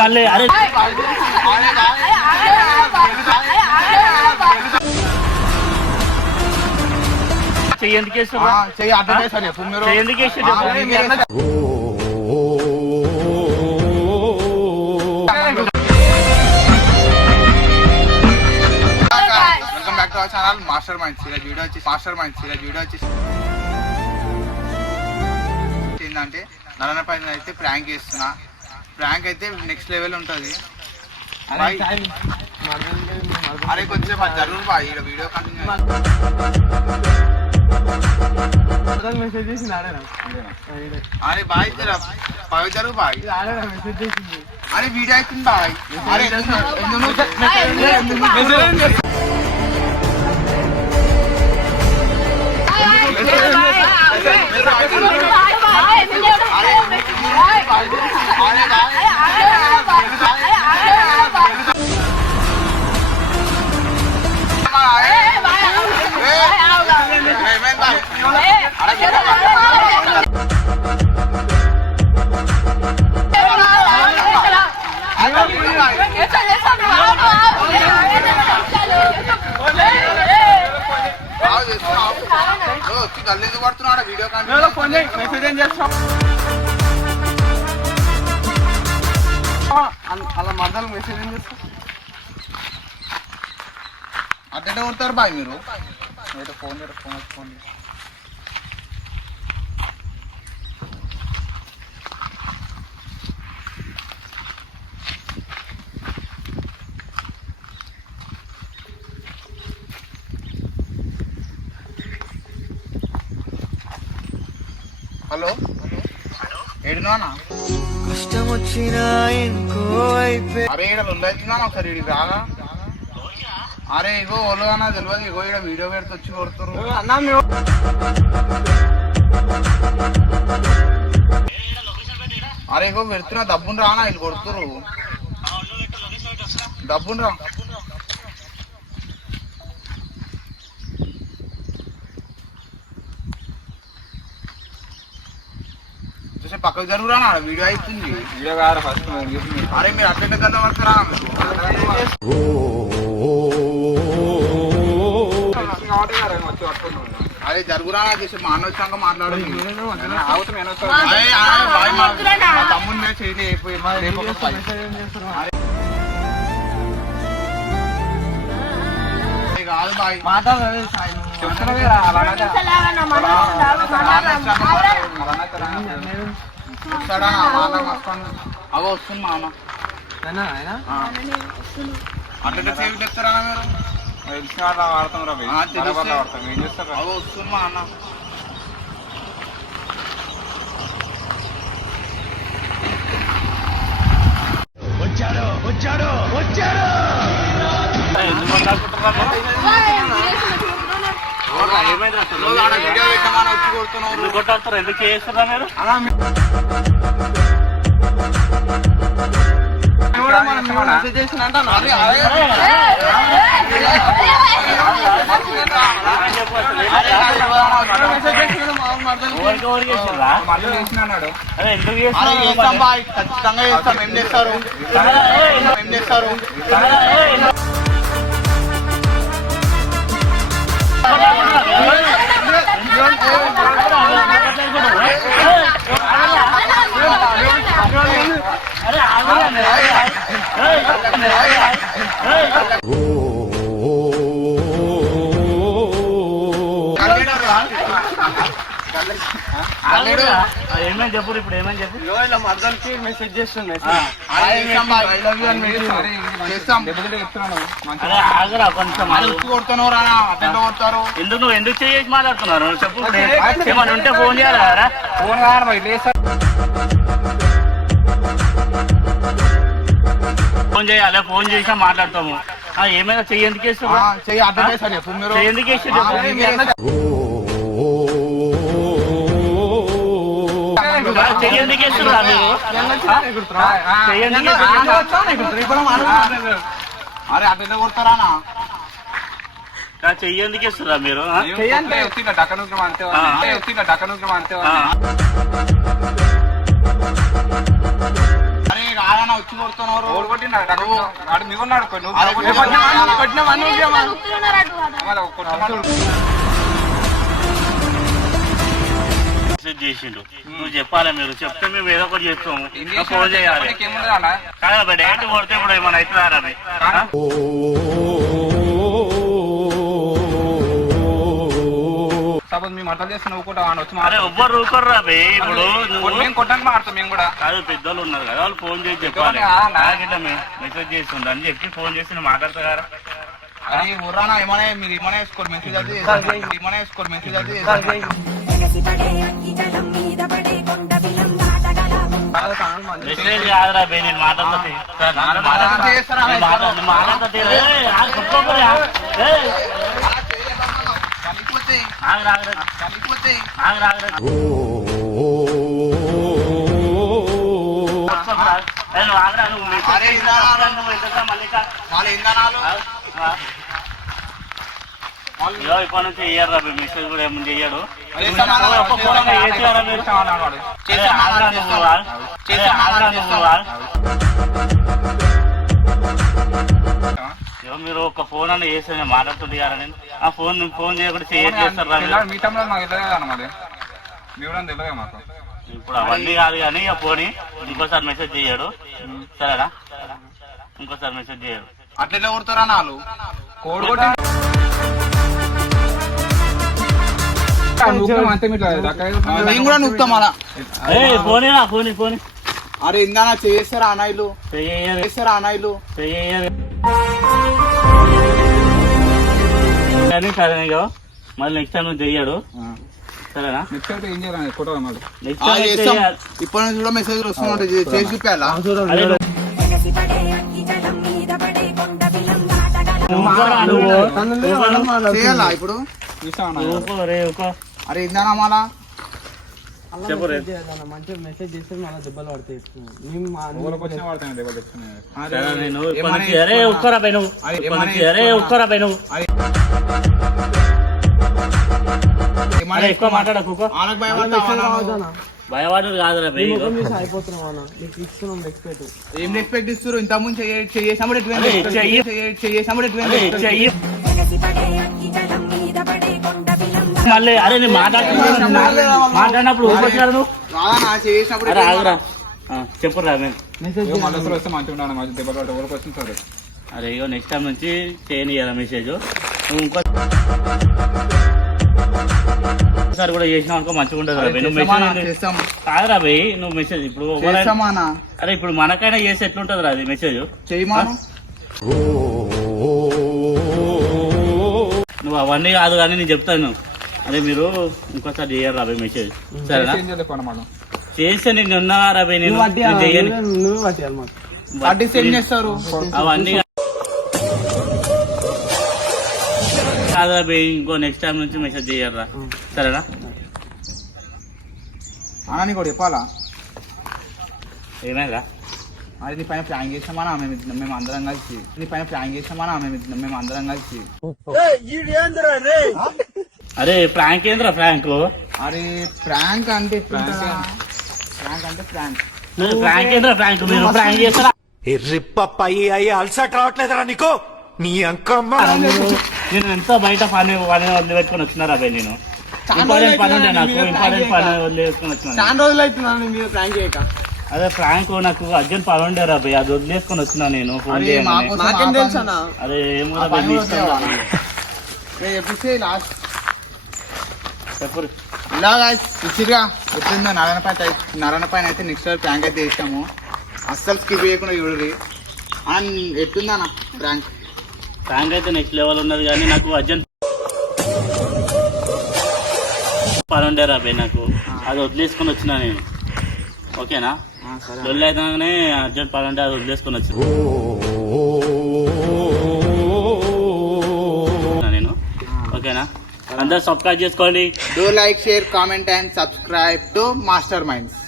మళ్ళీ అరే ఎందుకు ఛానల్ మాస్టర్ మైండ్స్ వీడియో వచ్చేసి ఏంటంటే నరన పైన అయితే ప్రాంక్ చేస్తున్నా. ప్రాంక్ అయితే నెక్స్ట్ లెవెల్ ఉంటుంది. అరే కొంచెం జరుగురు బాయ్ వీడియో కంటిన్యూ. అరే బాయ్ బాయ్ జరుగు బాయ్. అరే వీడియో అవుతుంది బాయ్. అరే గల్లెందుకు పడుతున్నాడు వీడియో అలా మధ్యలో మెసేజ్ ఏం చేస్తా అట్టే కొడతారు బాయ్ మీరు. ఫోన్ ఫోన్ హలో ఏడునా కష్టం వచ్చినా అరే ఇక్కడ ఉందవుతున్నా ఒకసారి ఇడికి రాగా. అరే ఇగో ఓలో అన్నా తెలియదు. ఇగో ఇక్కడ వీడియో పెడితే వచ్చి కొడుతారు అన్నా. అరే ఇగో పెడుతున్నా డబ్బును రానా వీళ్ళు కొడుతురు. డబ్బును రా పక్కకు జరుగురా వీడియో అవుతుంది. అరే మీరు అట్లే గంట పడతారా? అరే జరుగురా చేసి మా అన్న వచ్చాక మాట్లాడు. తమ్ముడు మీద చేసి కాదు బాయ్ అవో వస్తుంది మా అన్న. అట్లా సేవ్ చెప్తారా మీరు? అవో వస్తుంది మా అన్న. వచ్చాడు ఎందుకు చేస్తారా మీరు? ఖచ్చితంగా చేస్తాం. ఏం చేస్తారు? ఏమని చెప్పు ఇప్పుడు ఏమని చెప్పు. ఇలా మద్దతుకి మెసేజ్ చేస్తుంది. ఎందుకు నువ్వు ఎందుకు చేసి మాట్లాడుతున్నారు చెప్పు. ఏమన్నా ఉంటే ఫోన్ చేయాలి కదా. ఫోన్ కాదు ఫోన్ చేయాలి. ఫోన్ చేసినా మాట్లాడతాము. ఏమైనా చెయ్యి ఎందుకు వేస్తావు? చెయ్యి ఎందుకు వేసి చెయ్యి ఎందుకు వేస్తున్నా మీరు? చెయ్యి ఎందుకు? అరే అట్లా కొడతారా? చెయ్యేందుకు ఇస్తారా మీరు అరే రానా వచ్చి కొడుతున్నారు మెసేజ్ చేసిండు. నువ్వు చెప్పాలి, మీరు చెప్తే మేము ఏదో ఒకటి చేస్తాము. ఫోన్ చేయాలి కదా, డైరెక్ట్ కొడితే ఇప్పుడు ఏమైనా అవుతున్నారా? మేము అర్థం చేస్తున్నావు కూడా వచ్చి అరే ఎవ్వరు ఊరుకోర్రా బే. ఇప్పుడు మేము కొట్టడానికి మాడతాం మేము కూడా కాదు, పెద్దోళ్ళు ఉన్నారు కదా, వాళ్ళు ఫోన్ చేసి చెప్పాలి. నాకిట్లా మెసేజ్ చేస్తుండ అని చెప్పి ఫోన్ చేసి నువ్వు మాట్లాడతా కదా. అది ఉర్రానా ఏమైనా మీరు ఏమైనా వేసుకోరు మెసేజ్ అయితే ఏమైనా వేసుకోరు మెసేజ్ అయితే మెసేజ్ కాదురా బే, నేను మాట్లాడుతుంది ఇప్పటి నుంచి వేయరా మెసేజ్ కూడా ఏమన్నా చెయ్యడు. మీరు ఒక ఫోన్ అన్న చేస్తే మాట్లాడుతుంది కదా, నేను ఆ ఫోన్ చేయకుండా చేస్తారు. ఇప్పుడు అవన్నీ కాదు కానీ ఇక పోనీ ఇంకోసారి మెసేజ్ చేయడు. సరేనా? ఇంకోసారి మెసేజ్ చేయడు. అట్లనే కొడతారా నాలు పోనీ పోనీ. అరే ఇందా చేస్తారా అనాయిలు చేస్తారా అనాయిలు సరే మళ్ళీ నెక్స్ట్ టైం నువ్వు చెయ్యాడు. సరేనా? ఇప్పటి నుంచి కూడా మెసేజ్ వస్తున్నాయి, చేసి చూపాలా? చేయాలా ఇప్పుడు? అరే ఇందానా మాలా మంచిగా మెసేజ్ చేస్తే మళ్ళీ దెబ్బలు పడతాయి. ఎక్కువ మాట్లాడకు. భయపడదు కాదురా అయిపోతున్నాం. నీకు ఇస్తున్నాం రెస్పెక్ట్. ఏం రెస్పెక్ట్ ఇస్తారు? ఇంత ముందు చేసాము మళ్ళీ. అరే నేను మాట్లాడినప్పుడు ఊపొచ్చారు చేసినప్పుడు ఆగురా. చెప్పురా అరే ఇగో నెక్స్ట్ టైం నుంచి చేయని కదా మెసేజ్. నువ్వు ఇంకోసారి కూడా చేసినావు అనుకో మంచిగా ఉండదు. నువ్వు మెసేజ్ కాదురా భయ్, నువ్వు మెసేజ్ ఇప్పుడు అరే ఇప్పుడు మనకైనా చేసి ఎట్లుంటది రా అది మెసేజ్ చేయమాను. నువ్వు అవన్నీ కాదు కానీ నేను చెప్తాను. అరే మీరు ఇంకోసారి చేయరు రాబోయ్ మెసేజ్. సరేనా? చేస్తే నేను ఉన్నావా రాబోయ్? నేను చేస్తారు అవన్నీ కాదు రాబోయ్. ఇంకో నెక్స్ట్ టైం నుంచి మెసేజ్ చేయరా. సరేనా? అని కూడా చెప్పాలా? ఏమైనా అది నీ పైన ప్లాన్ చేసామా మేము అందరం కలిసి మేము అందరం కలిసి అరే ప్రాంక్ ఏంద్రా ప్రాంక్? అరే ప్రాంక్ అంటే ప్రాంక్ ఏంద్రా ప్రాంక్? మీరు ప్రాంక్ చేస్తారా? అలసట రావట్లేదురా నీకు? నీ అంకమ్మ నేను ఎంతో బయట పని వదిలిపెట్టుకుని వచ్చినారా అబ్బాయి. నేను ఇంపార్టెంట్ పని ఉండే, నాకు ఇంపార్టెంట్ పని వదిలేసుకుని వచ్చిన. అదే ఫ్రాంక్ నాకు అర్జెంట్ పని ఉండే రాబాయ్, అది వదిలేసుకొని వచ్చినా నేను. ఫోన్ అరే ఏమో చెప్పు ఇలాగా ఇచ్చిగా ఎట్లుందో నారాయణ పైన అయితే నెక్స్ట్ ప్రాంక్ అయితే చేసాము. అస్సలు స్కిప్ చేయకుండా చూడరు. ఎట్లుందా ప్రాంక్ అయితే నెక్స్ట్ లెవెల్ ఉన్నది కానీ నాకు అర్జెంట్ పని ఉండే రాబాయ్, నాకు అది వదిలేసుకొని వచ్చినా నేను. ఓకేనా? లొల్లి అయితేనే అర్జెంట్ పని ఉంటే అది వదిలేసుకొని వచ్చిన నేను. ఓకేనా? అందరూ సబ్స్క్రైబ్ చేసుకోండి. Do like, share, comment and subscribe to master minds.